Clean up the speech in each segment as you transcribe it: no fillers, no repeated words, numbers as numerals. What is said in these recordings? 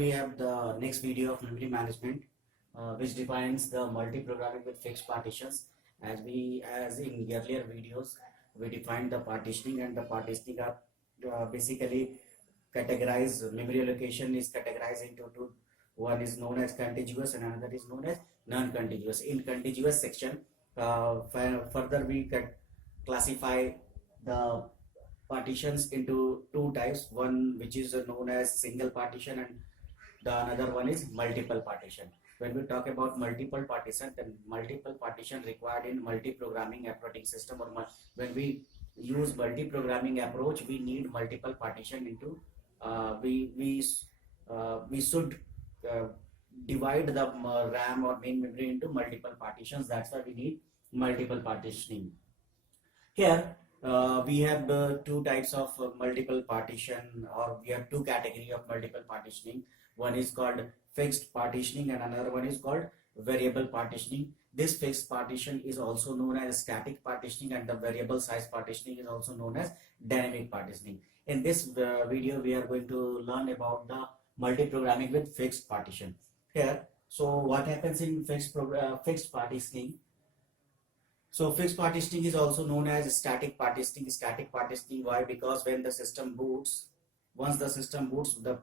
we have the next video of memory management, which defines the multi-programming with fixed partitions. As in earlier videos, we defined the partitioning, and the partitioning are basically categorized. Memory allocation is categorized into two. One is known as contiguous, and another is known as non-contiguous. In contiguous section, further we can classify the partitions into two types, one which is known as single partition, and the another one is multiple partition. When we talk about multiple partition, then multiple partition required in multi-programming operating system, or when we use multi-programming approach, we need multiple partition into we should uh, divide the RAM or main memory into multiple partitions. That's why we need multiple partitioning. Here we have two types of multiple partition, or we have two category of multiple partitioning. One is called fixed partitioning and another one is called variable partitioning. This fixed partition is also known as static partitioning, and the variable size partitioning is also known as dynamic partitioning. In this video we are going to learn about the multi-programming with fixed partition. Here, so what happens in fixed partitioning? So fixed partitioning is also known as static partitioning. Static partitioning, why? Because when the system boots, once the system boots, the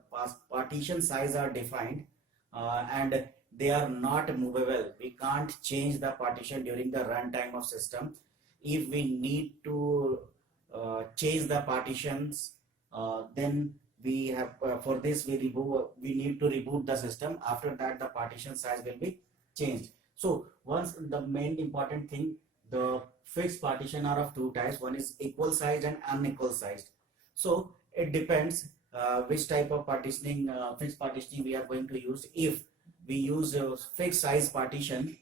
partition size are defined and they are not movable. We can't change the partition during the runtime of system. If we need to change the partitions, then we have for this we need to reboot the system. After that, the partition size will be changed. So once the main important thing, the fixed partition are of two types. One is equal sized and unequal sized. So it depends which type of partitioning, fixed partitioning we are going to use. If we use a fixed size partition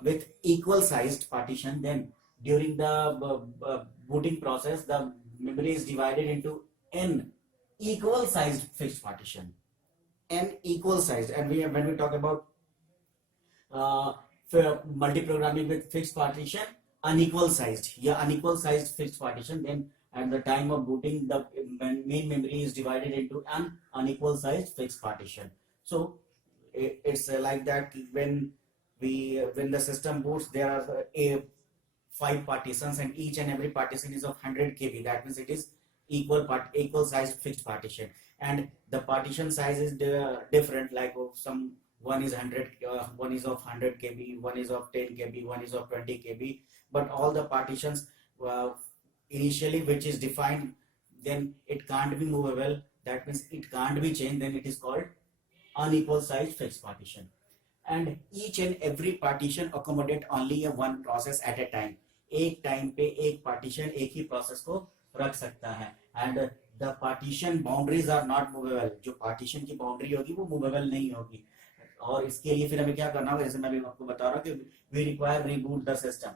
with equal sized partition, then during the booting process, the memory is divided into n equal sized fixed partition, n equal sized. And when we talk about multi-programming with fixed partition, unequal sized fixed partition, then at the time of booting, the main memory is divided into an unequal sized fixed partition. So it's like that. When the system boots, there are 5 partitions, and each and every partition is of 100 KB. That means it is equal sized fixed partition, and the partition size is different. Like some one is 100, one is of 100 KB, one is of 10 KB, one is of 20 KB. But all the partitions initially which is defined, then it can't be movable. That means it can't be changed. Then it is called unequal sized fixed partition. And each and every partition accommodate only a one process at a time. एक time पे एक partition एक ही process को रख सकता है. And the partition boundaries are not movable. जो partition की boundary होगी वो movable नहीं होगी. और इसके लिए फिर हमें क्या करना होगा, जैसे मैं भी आपको बता रहा हूँ कि we require reboot the system.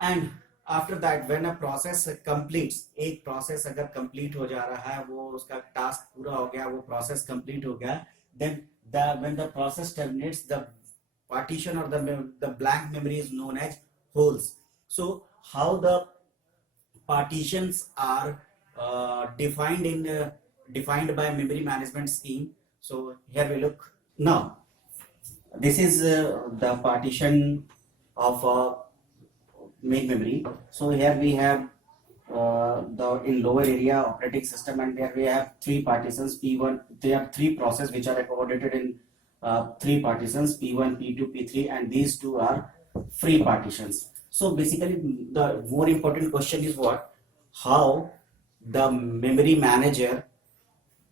And after that, when a process completes, एक process अगर complete हो जा रहा है, वो उसका task पूरा हो गया, वो process complete हो गया, then when the process terminates, the partition or the blank memory is known as holes. So how the partitions are defined by memory management scheme. So here we look. Now this is the partition of main memory. So here we have the in lower area operating system, and there we have 3 partitions P1. There are 3 processes which are accommodated in 3 partitions, P1, P2, P3, and these 2 are free partitions. So basically the more important question is what? How the memory manager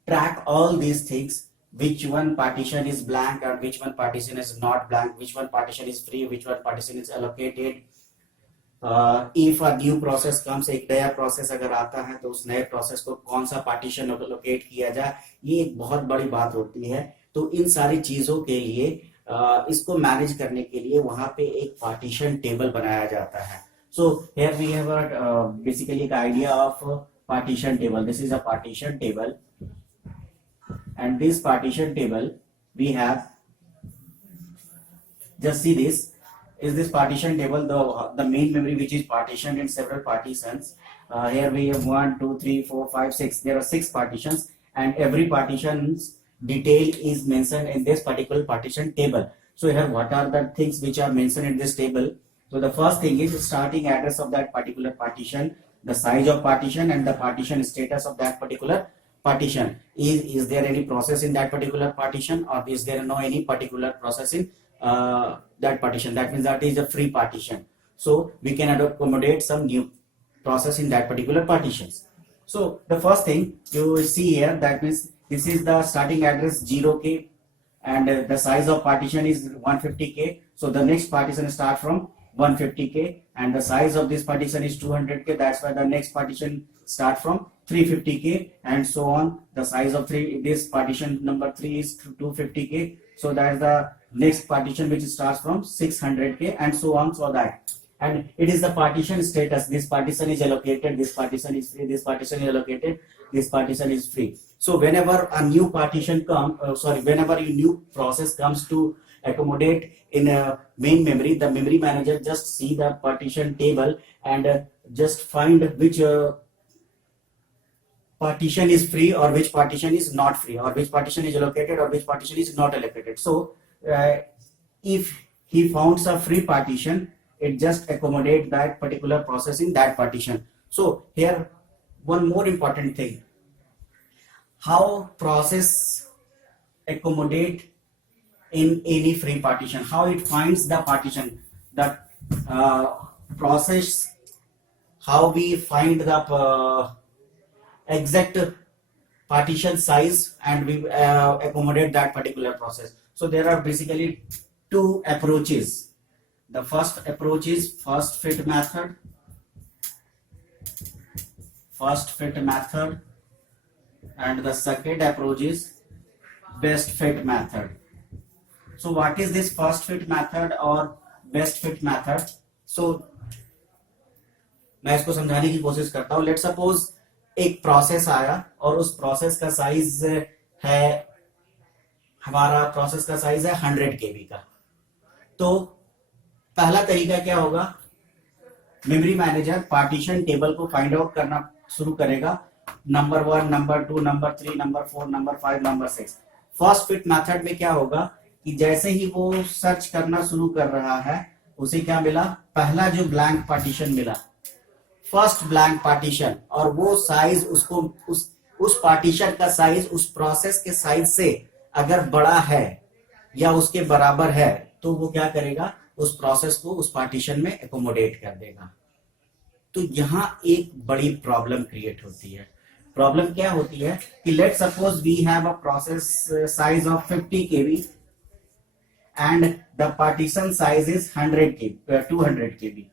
track all these things, which one partition is blank and which one partition is not blank, which one partition is free, which one partition is allocated. If a new process comes, एक नया process अगर आता है तो उस नए process को कौन सा partition allocate किया जाए, ये एक बहुत बड़ी बात होती है. तो इन सारी चीजों के लिए इसको मैनेज करने के लिए वहां पे एक partition table बनाया जाता है. So here we have basically the idea of partition table. This is a partition table, and this partition table we have, just see this is this partition table, the main memory which is partitioned in several partitions. Here we have 1 2 3 4 5 6. There are 6 partitions, and every partitions detail is mentioned in this particular partition table. So here what are the things which are mentioned in this table? So the first thing is starting address of that particular partition, the size of partition, and the partition status of that particular partition. Is there any process in that particular partition, or is there no any particular process in that partition? That means that is a free partition. So we can accommodate some new process in that particular partitions. So the first thing you will see here, that means this is the starting address 0k, and the size of partition is 150k. So the next partition start from 150k, and the size of this partition is 200k. That's why the next partition start from 350k, and so on. The size of this partition number 3 is 250k. So that is the next partition which starts from 600k, and so on. So that, and it is the partition status. This partition is allocated, this partition is free, this partition is allocated, this partition is free. So whenever a new partition whenever a new process comes to accommodate in a main memory, the memory manager just see the partition table and just find which partition is free or which partition is not free, or which partition is allocated or which partition is not allocated. So if he founds a free partition, it just accommodate that particular process in that partition. So here one more important thing, how process accommodate in any free partition, how it finds the partition, the process, how we find the exact partition size and we accommodate that particular process. So there are basically two approaches. The first approach is first fit method, and the second approach is best fit method. So what is this first fit method or best fit method? So मैं इसको समझाने की कोशिश करता हूँ. Let suppose एक process आया और उस प्रोसेस का साइज है, हमारा प्रोसेस का साइज है 100 KB का. तो पहला तरीका क्या होगा, मेमोरी मैनेजर पार्टीशन टेबल को फाइंड आउट करना शुरू करेगा, number 1, number 2, number 3, number 4, number 5, number 6. First fit method में क्या होगा कि जैसे ही वो सर्च करना शुरू कर रहा है, उसे क्या मिला, पहला जो ब्लैंक पार्टीशन मिला, फर्स्ट ब्लैंक पार्टीशन, और वो साइज उसको उस पार्टीशन का साइज उस प्रोसेस के साइज से अगर बड़ा है या उसके बराबर है तो वो क्या करेगा, उस प्रोसेस को उस पार्टीशन में एकोमोडेट कर देगा. तो यहाँ एक बड़ी प्रॉब्लम क्रिएट होती है. प्रॉब्लम क्या होती है कि let suppose we have a process size of 50 KB and the partition size is 100 KB, 200 KB.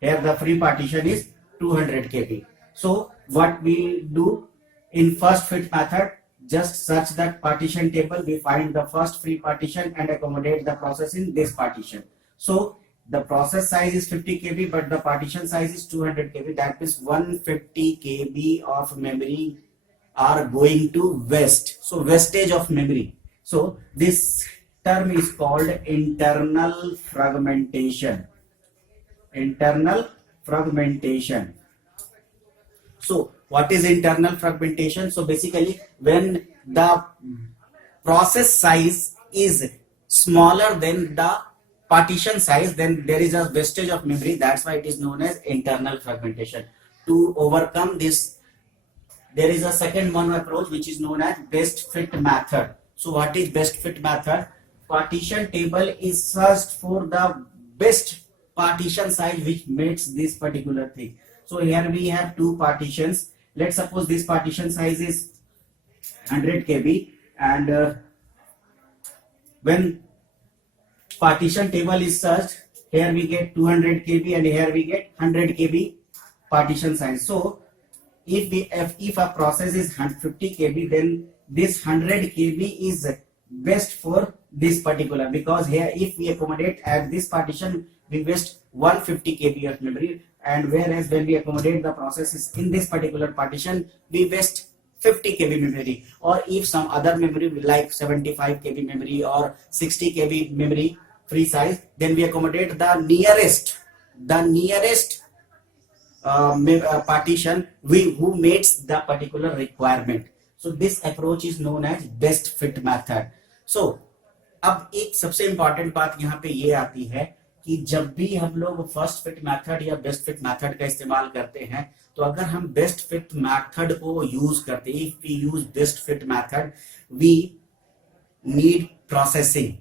Here the free partition is 200 KB. So what we do in first fit method, just search that partition table, we find the first free partition and accommodate the process in this partition. So the process size is 50 KB but the partition size is 200 KB. That is 150 KB of memory are going to waste. So wastage of memory. So this term is called internal fragmentation. Internal fragmentation. So what is internal fragmentation? So basically when the process size is smaller than the partition size, then there is a wastage of memory. That's why it is known as internal fragmentation. To overcome this, there is a second one approach which is known as best fit method. So what is best fit method? Partition table is searched for the best partition size which makes this particular thing. So here we have two partitions. Let's suppose this partition size is 100 KB and when partition table is searched, here we get 200 KB and here we get 100 KB partition size. So if a process is 50 KB, then this 100 KB is best for this particular, because here if we accommodate at this partition we waste 150 KB of memory, and whereas when we accommodate the processes in this particular partition we waste 50 KB memory. Or if some other memory like 75 KB memory or 60 KB memory free size, then we accommodate the nearest partition who meets the particular requirement. So this approach is known as best fit method. So अब एक सबसे important बात यहाँ पे ये आती है कि जब भी हम लोग फर्स्ट फिट मेथड या बेस्ट फिट मेथड का इस्तेमाल करते हैं, तो अगर हम बेस्ट फिट मेथड को यूज करते हैं, if we use best fit method, we need processing.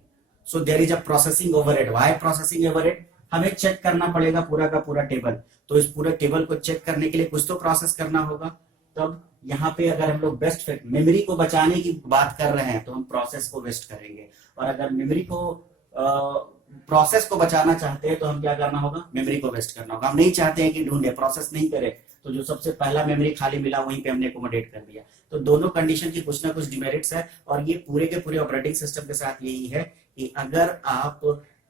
So there is a processing overhead. Why processing overhead? हमें चेक करना पड़ेगा पूरा का पूरा टेबल. तो इस पूरे टेबल को चेक करने के लिए कुछ तो प्रोसेस करना होगा. तब यहाँ पे अगर हम लोग बेस्ट फिट मेमोरी को बचाने की बात कर रहे हैं तो हम प्रोसेस को वेस्ट करेंगे, और अगर मेमोरी को प्रोसेस को बचाना चाहते हैं तो हम क्या करना होगा? मेमोरी को वेस्ट करना होगा. हम नहीं चाहते हैं कि ढूंढे, प्रोसेस नहीं करे, तो जो सबसे पहला मेमोरी खाली मिला वहीं पे हमने एकोमोडेट कर दिया. तो दोनों कंडीशन की कुछ ना कुछ डिमेरिट्स है, और ये पूरे के पूरे ऑपरेटिंग सिस्टम के साथ यही है कि अगर आप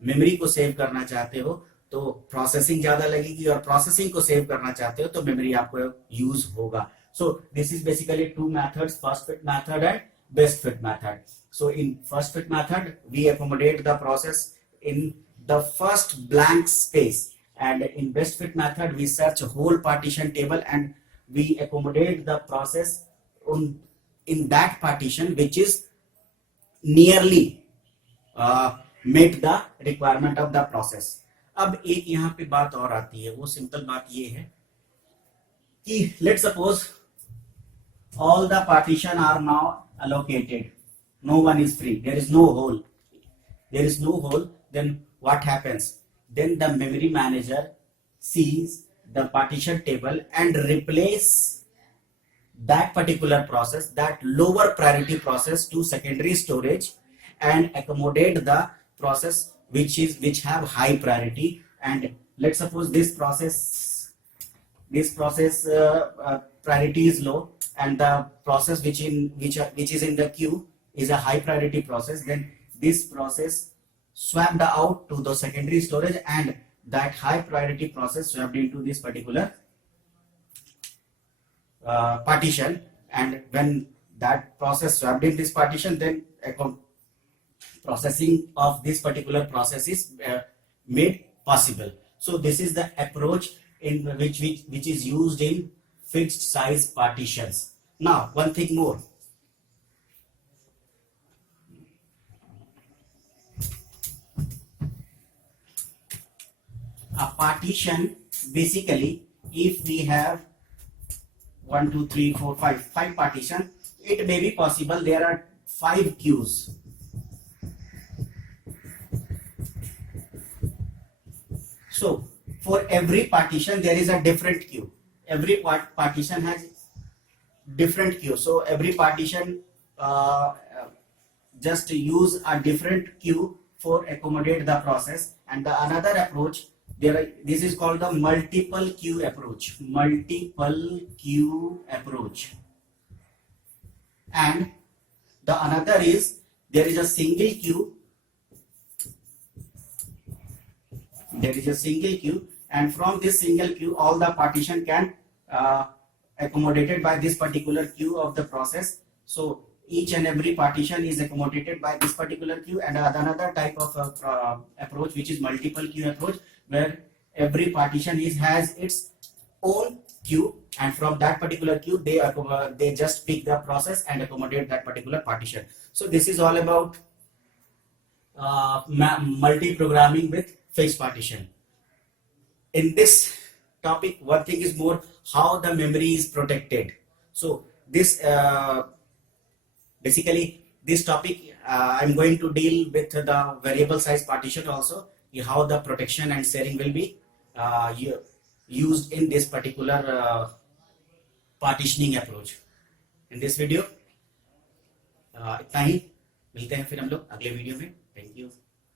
मेमोरी को सेव करना चाहते हो तो प्रोसेसिंग ज्यादा लगेगी, और प्रोसेसिंग को सेव करना चाहते हो तो मेमोरी आपको यूज होगा. So this is basically two methods, first fit method and best fit method. So in first fit method, we accommodate the process in the first blank space, and in best fit method, we search a whole partition table and we accommodate the process in that partition which is nearly meet the requirement of the process. अब एक यहाँ पे बात और आती है, वो simple बात ये है कि let's suppose all the partition are now allocated, no one is free, there is no hole, then what happens? Then the memory manager sees the partition table and replace that particular process, that lower priority process, to secondary storage and accommodate the process which have high priority. And let's suppose this process priority is low, and the process which is in the queue is a high priority process. Then this process swapped out to the secondary storage, and that high priority process swapped into this particular partition. And when that process swapped in this partition, then processing of this particular process is made possible. So this is the approach in which is used in fixed size partitions. Now one thing more, a partition, basically if we have 1 2 3 4 5 partition, it may be possible there are 5 queues. So for every partition there is a different queue. Every partition has different queue. So every partition just use a different queue for accommodate the process. And the another approach, this is called the multiple queue approach. Multiple queue approach. And the another is there is a single queue. There is a single queue, and from this single queue all the partition can accommodated by this particular queue of the process. So each and every partition is accommodated by this particular queue. And another type of approach which is multiple queue approach, where every partition has its own queue, and from that particular queue they just pick the process and accommodate that particular partition. So this is all about multi-programming with fixed partition. In this topic, one thing is more how the memory is protected. So this basically this topic I'm going to deal with the variable size partition also, how the protection and sharing will be used in this particular partitioning approach. In this video इतना ही, मिलते हैं फिर हम लोग अगले video में. Thank you.